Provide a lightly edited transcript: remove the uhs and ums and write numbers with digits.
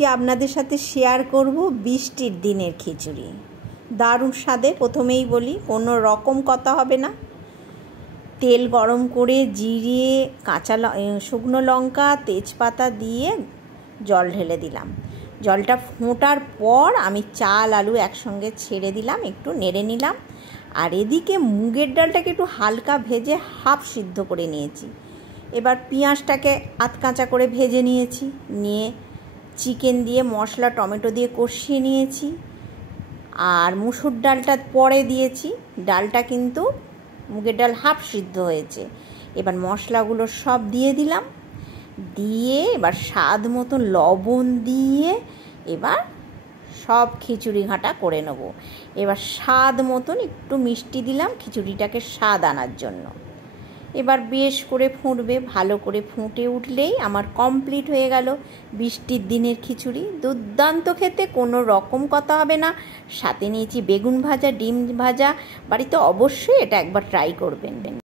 আজকে আপনাদের সাথে শেয়ার করব বৃষ্টির দিনের খিচুড়ি। দারুণ স্বাদে। প্রথমেই বলি, কোনো রকম কথা হবে না। তেল গরম করে জিরে, শুকনো লঙ্কা, তেজপাতা দিয়ে জল ঢেলে দিলাম। জলটা ফোটার পর আমি চাল আলু একসঙ্গে ছেড়ে দিলাম, একটু নেড়ে নিলাম। আর এদিকে মুগের ডালটাকে একটু হালকা ভেজে হাফ সিদ্ধ করে নিয়েছি। এবার পেঁয়াজটাকে আধ কাঁচা করে ভেজে নিয়েছি, নিয়ে চিকেন দিয়ে মশলা টমেটো দিয়ে কষিয়ে নিয়েছি। আর মুসুর ডালটা পরে দিয়েছি। ডালটা কিন্তু মুগের ডাল হাফ সিদ্ধ হয়েছে। এবার মশলাগুলো সব দিয়ে দিলাম, দিয়ে এবার স্বাদ মতো লবণ দিয়ে এবার সব খিচুড়ি ঘাঁটা করে নেব। এবার স্বাদ মতন একটু মিষ্টি দিলাম খিচুড়িটাকে স্বাদ আনার জন্য। এবার বেশ করে ফুটবে, ভালো করে ফুটে উঠলেই আমার কমপ্লিট হয়ে গেল বৃষ্টির দিনের খিচুড়ি। দুর্দান্ত খেতে, কোনো রকম কথা হবে না। সাথে নিয়েছি বেগুন ভাজা, ডিম ভাজা। বাড়িতে অবশ্যই এটা একবার ট্রাই করবেন।